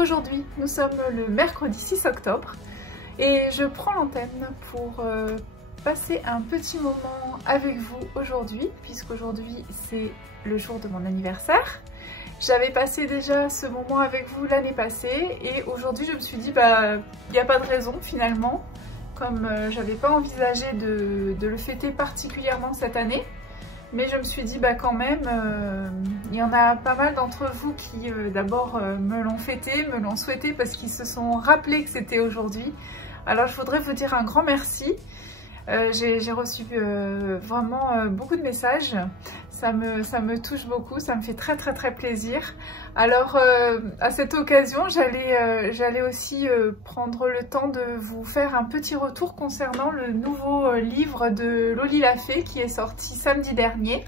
aujourd'hui, nous sommes le mercredi 6 octobre et je prends l'antenne pour passer un petit moment avec vous aujourd'hui, puisqu'aujourd'hui c'est le jour de mon anniversaire. J'avais passé déjà ce moment avec vous l'année passée et aujourd'hui je me suis dit il n'y a pas de raison finalement, comme j'avais pas envisagé de le fêter particulièrement cette année. Mais je me suis dit quand même, il y en a pas mal d'entre vous qui d'abord me l'ont fêté, me l'ont souhaité parce qu'ils se sont rappelés que c'était aujourd'hui. Alors je voudrais vous dire un grand merci. J'ai reçu vraiment beaucoup de messages, ça me touche beaucoup, ça me fait très plaisir. Alors à cette occasion, j'allais aussi prendre le temps de vous faire un petit retour concernant le nouveau livre de Loli La Fée qui est sorti samedi dernier.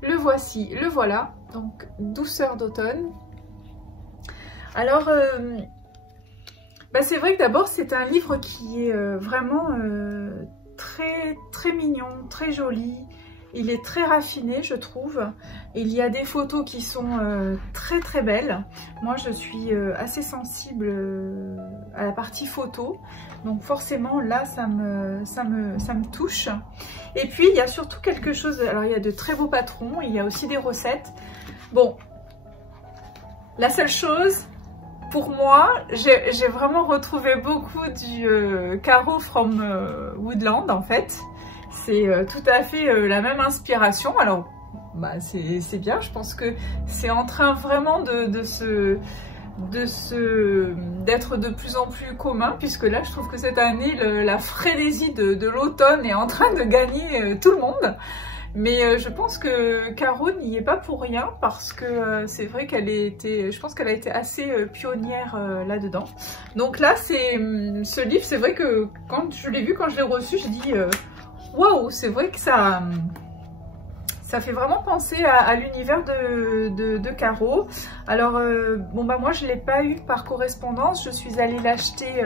Le voici, le voilà, donc Douceur d'automne. Alors c'est vrai que d'abord c'est un livre qui est vraiment très mignon, très joli. Il est très raffiné je trouve. Il y a des photos qui sont très belles. Moi je suis assez sensible à la partie photo. Donc forcément là ça me touche. Et puis il y a surtout quelque chose, alors il y a de très beaux patrons, il y a aussi des recettes. Bon, la seule chose, pour moi, j'ai vraiment retrouvé beaucoup du Caro from Woodland en fait. C'est tout à fait la même inspiration. Alors, c'est bien, je pense que c'est en train vraiment d'être de plus en plus commun, puisque là je trouve que cette année la frénésie de l'automne est en train de gagner tout le monde. Mais je pense que Caro n'y est pas pour rien parce que c'est vrai je pense qu'elle a été assez pionnière là-dedans. Donc là, ce livre, c'est vrai que quand je l'ai vu, quand je l'ai reçu, je dis waouh, c'est vrai que ça fait vraiment penser à l'univers de Caro. Alors moi je l'ai pas eu par correspondance, je suis allée l'acheter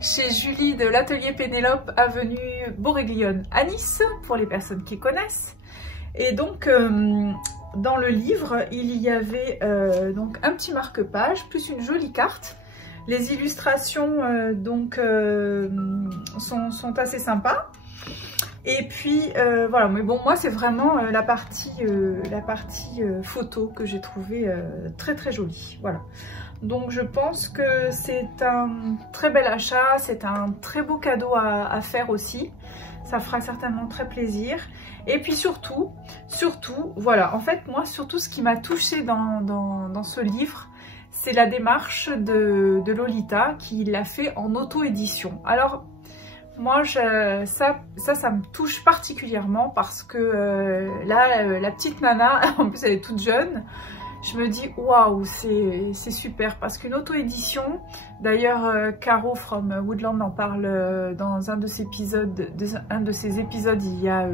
chez Julie de l'atelier Pénélope, avenue Boréglione à Nice, pour les personnes qui connaissent. Et donc dans le livre il y avait donc un petit marque-page plus une jolie carte. Les illustrations sont assez sympas. Et puis voilà, mais bon, moi c'est vraiment la partie photo que j'ai trouvé très jolie. Voilà, donc je pense que c'est un très bel achat, c'est un très beau cadeau à faire aussi. Ça fera certainement très plaisir. Et puis surtout, voilà, en fait moi surtout ce qui m'a touchée dans ce livre, c'est la démarche de Lolita qui l'a fait en auto-édition. Alors moi, ça me touche particulièrement parce que là, la petite nana, en plus elle est toute jeune, je me dis waouh, c'est super parce qu'une auto-édition, d'ailleurs Caro from Woodland en parle dans un de ses épisodes, il y a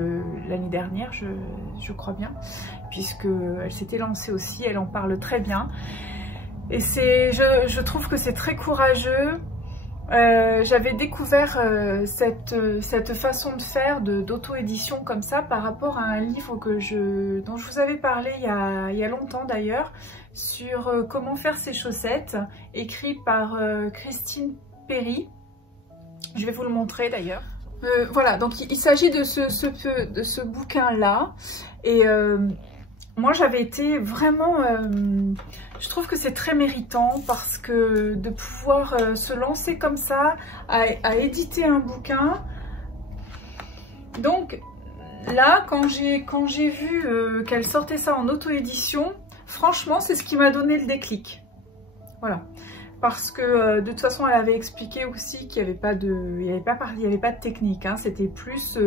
l'année dernière, je crois bien, puisque elle s'était lancée aussi, elle en parle très bien. Et je trouve que c'est très courageux. J'avais découvert cette façon de faire d'auto-édition comme ça par rapport à un livre dont je vous avais parlé il y a longtemps d'ailleurs, sur comment faire ses chaussettes, écrit par Christine Perry. Je vais vous le montrer d'ailleurs. Voilà, donc il s'agit de ce bouquin-là. Et moi j'avais été vraiment, je trouve que c'est très méritant parce que de pouvoir se lancer comme ça, à éditer un bouquin. Donc là, quand j'ai vu qu'elle sortait ça en auto-édition, franchement c'est ce qui m'a donné le déclic. Voilà. Parce que de toute façon elle avait expliqué aussi qu'il n'y avait pas de technique, hein. C'était plus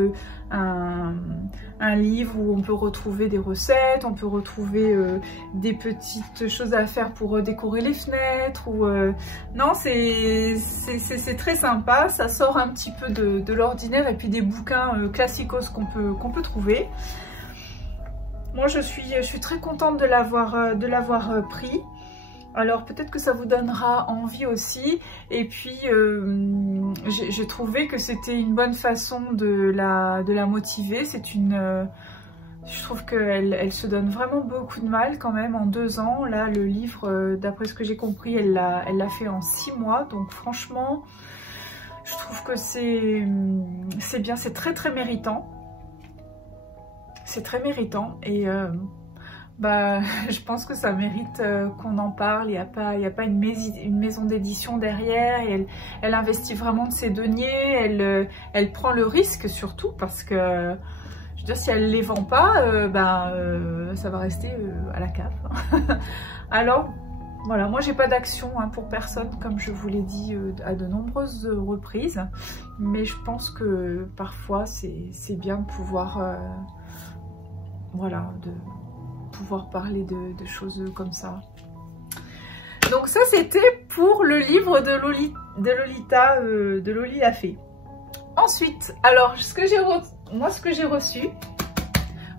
un livre où on peut retrouver des recettes, on peut retrouver des petites choses à faire pour décorer les fenêtres. Non, c'est très sympa, ça sort un petit peu de l'ordinaire et puis des bouquins classicos qu'on peut trouver. Moi je suis très contente de l'avoir pris. Alors peut-être que ça vous donnera envie aussi. Et puis j'ai trouvé que c'était une bonne façon de la motiver. C'est une Je trouve qu'elle se donne vraiment beaucoup de mal quand même en 2 ans. Là, le livre, d'après ce que j'ai compris, elle l'a fait en 6 mois. Donc franchement, je trouve que c'est bien, c'est très méritant. C'est très méritant et bah, je pense que ça mérite qu'on en parle. Il n'y a pas une maison d'édition derrière. Et elle investit vraiment de ses deniers. Elle prend le risque surtout parce que, je veux dire, si elle ne les vend pas, ça va rester à la cave. Alors, voilà, moi j'ai pas d'action pour personne, comme je vous l'ai dit à de nombreuses reprises. Mais je pense que parfois c'est bien de pouvoir, voilà, de pouvoir parler de choses comme ça. Donc ça c'était pour le livre de Lolita, de Loli la Fée. Ensuite, alors ce que j'ai reçu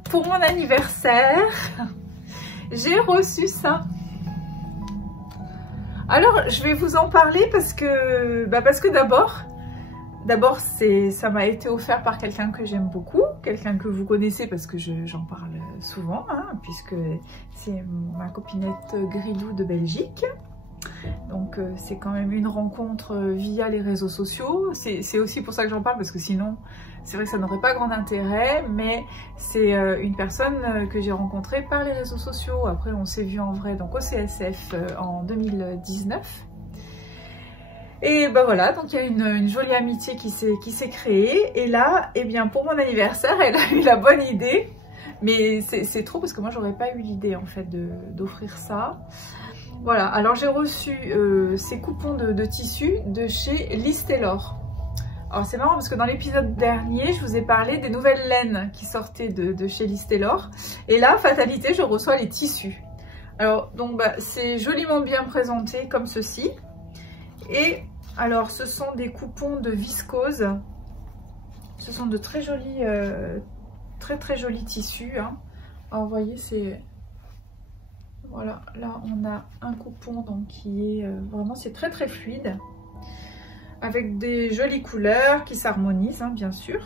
pour mon anniversaire, j'ai reçu ça. Alors je vais vous en parler parce que D'abord, ça m'a été offert par quelqu'un que j'aime beaucoup, quelqu'un que vous connaissez parce que j'en parle souvent, puisque c'est ma copinette Gridou de Belgique. Donc c'est quand même une rencontre via les réseaux sociaux. C'est aussi pour ça que j'en parle, parce que sinon, c'est vrai que ça n'aurait pas grand intérêt, mais c'est une personne que j'ai rencontrée par les réseaux sociaux. Après, on s'est vu en vrai donc au CSF en 2019. Et bah voilà, donc il y a une jolie amitié qui s'est créée. Et là, eh bien pour mon anniversaire, elle a eu la bonne idée. Mais c'est trop parce que moi j'aurais pas eu l'idée en fait d'offrir ça. Voilà, alors j'ai reçu ces coupons de tissu de chez Liz Taylor. Alors c'est marrant parce que dans l'épisode dernier, je vous ai parlé des nouvelles laines qui sortaient de chez Liz Taylor. Et là, fatalité, je reçois les tissus. Alors donc c'est joliment bien présenté comme ceci. Et alors ce sont des coupons de viscose. Ce sont de très jolis très jolis tissus. Alors vous voyez, c'est... Voilà, là on a un coupon donc qui est vraiment, c'est très fluide. Avec des jolies couleurs qui s'harmonisent bien sûr.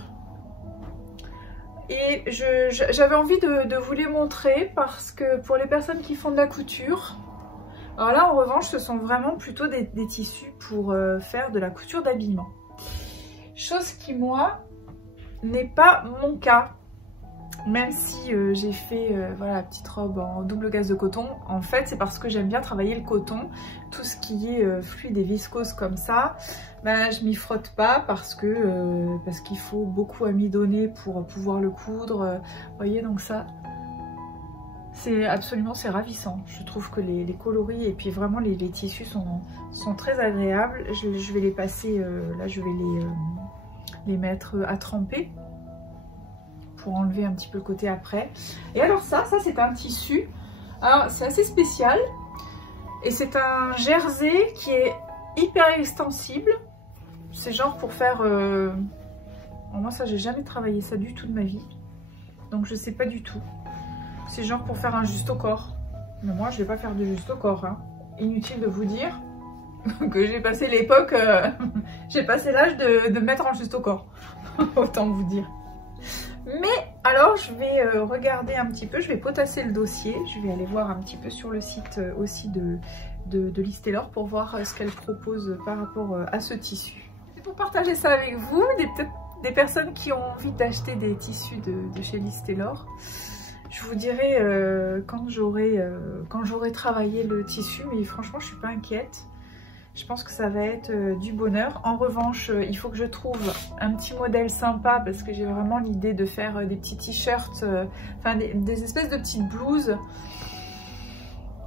Et j'avais envie de vous les montrer parce que pour les personnes qui font de la couture, alors là en revanche ce sont vraiment plutôt des tissus pour faire de la couture d'habillement. Chose qui moi n'est pas mon cas. Même si j'ai fait voilà, la petite robe en double gaze de coton, en fait c'est parce que j'aime bien travailler le coton. Tout ce qui est fluide et viscose comme ça, je m'y frotte pas parce qu'il faut beaucoup amidonner pour pouvoir le coudre. Vous voyez, donc ça, c'est ravissant. Je trouve que les coloris et puis vraiment les tissus sont très agréables. Je vais les passer, là je vais les mettre à tremper pour enlever un petit peu le côté après. Et alors ça c'est un tissu, alors c'est assez spécial et c'est un jersey qui est hyper extensible. C'est genre pour faire moi ça j'ai jamais travaillé ça du tout de ma vie, donc je sais pas du tout. C'est genre pour faire un juste au corps, mais moi je vais pas faire de juste au corps, Inutile de vous dire que j'ai passé l'époque j'ai passé l'âge de mettre en juste au corps. Autant vous dire. Mais alors je vais regarder un petit peu, je vais potasser le dossier, je vais aller voir un petit peu sur le site aussi de Liz Taylor pour voir ce qu'elle propose par rapport à ce tissu. C'est pour partager ça avec vous, peut-être des personnes qui ont envie d'acheter des tissus de chez Liz Taylor. Je vous dirai quand j'aurai travaillé le tissu, mais franchement je suis pas inquiète. Je pense que ça va être du bonheur. En revanche, il faut que je trouve un petit modèle sympa parce que j'ai vraiment l'idée de faire des petits t-shirts, enfin des espèces de petites blouses.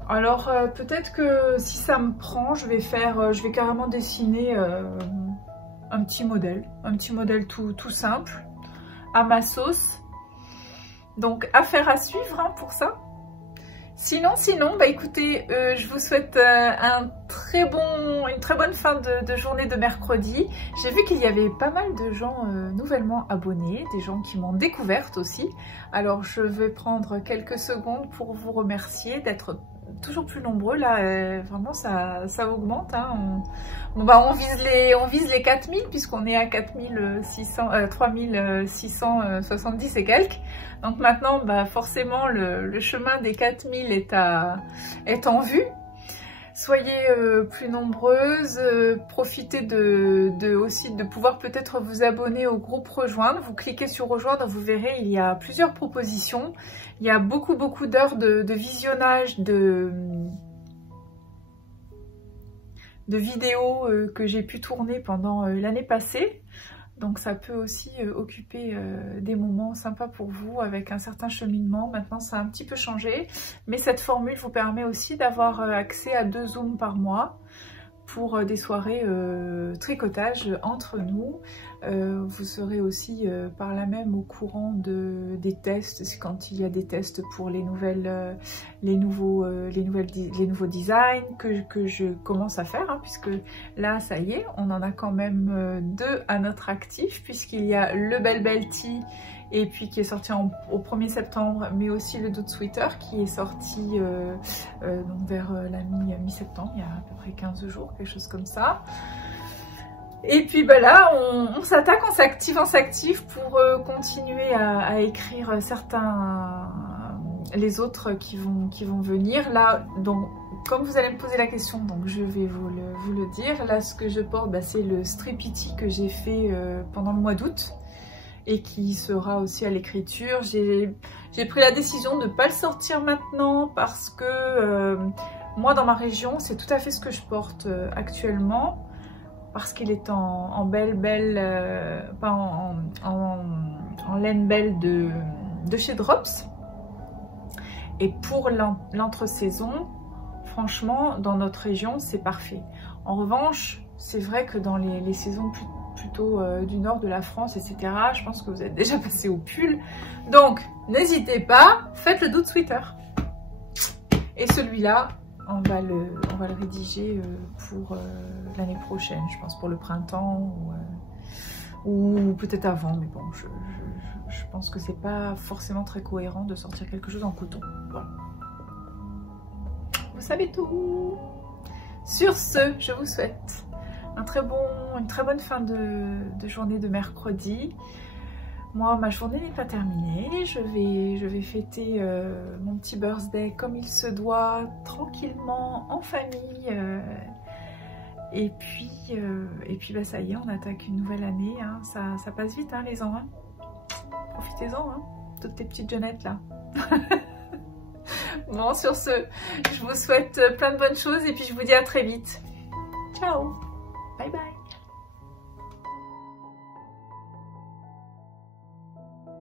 Alors peut-être que si ça me prend, je vais carrément dessiner un petit modèle tout simple, à ma sauce. Donc affaire à suivre pour ça. Sinon, écoutez, je vous souhaite une très bonne fin de journée de mercredi. J'ai vu qu'il y avait pas mal de gens nouvellement abonnés, des gens qui m'ont découverte aussi. Alors je vais prendre quelques secondes pour vous remercier d'être toujours plus nombreux là, vraiment ça augmente. Hein. On vise les 4000 puisqu'on est à 3670 et quelques. Donc maintenant, forcément, le chemin des 4000 est en vue. Soyez plus nombreuses, profitez aussi de pouvoir peut-être vous abonner au groupe Rejoindre. Vous cliquez sur Rejoindre, vous verrez, il y a plusieurs propositions. Il y a beaucoup d'heures de visionnage de vidéos que j'ai pu tourner pendant l'année passée. Donc ça peut aussi occuper des moments sympas pour vous avec un certain cheminement. Maintenant ça a un petit peu changé, mais cette formule vous permet aussi d'avoir accès à 2 Zooms par mois pour des soirées tricotage entre nous. Vous serez aussi par là même au courant des tests, quand il y a des tests pour les nouveaux designs que je commence à faire, hein, puisque là ça y est, on en a quand même 2 à notre actif, puisqu'il y a le Belle Belle Tee et puis qui est sorti au 1er septembre, mais aussi le Dude Sweater qui est sorti donc vers la mi-septembre, il y a à peu près 15 jours, quelque chose comme ça. Et puis là, on s'attaque, on s'active pour continuer à écrire les autres qui vont venir. Là, donc, comme vous allez me poser la question, donc je vais vous le dire. Là, ce que je porte, c'est le Stripity que j'ai fait pendant le mois d'août et qui sera aussi à l'écriture. J'ai pris la décision de ne pas le sortir maintenant parce que moi, dans ma région, c'est tout à fait ce que je porte actuellement. Parce qu'il est en laine belle de chez Drops. Et pour l'entre-saison, franchement, dans notre région, c'est parfait. En revanche, c'est vrai que dans les saisons plutôt du nord de la France, etc., je pense que vous êtes déjà passé au pull. Donc, n'hésitez pas, faites le Dude Sweater. Et celui-là, on va le rédiger pour l'année prochaine, je pense, pour le printemps ou peut-être avant, mais bon, je pense que c'est pas forcément très cohérent de sortir quelque chose en coton. Voilà. Vous savez tout. Sur ce, je vous souhaite une très bonne fin de journée de mercredi. Moi, ma journée n'est pas terminée. Je vais fêter mon petit birthday comme il se doit, tranquillement, en famille. Et puis ça y est, on attaque une nouvelle année. Hein. Ça passe vite, hein, les ans. Hein. Profitez-en, hein, toutes tes petites jeunettes là. Bon, sur ce, je vous souhaite plein de bonnes choses et puis je vous dis à très vite. Ciao, bye bye.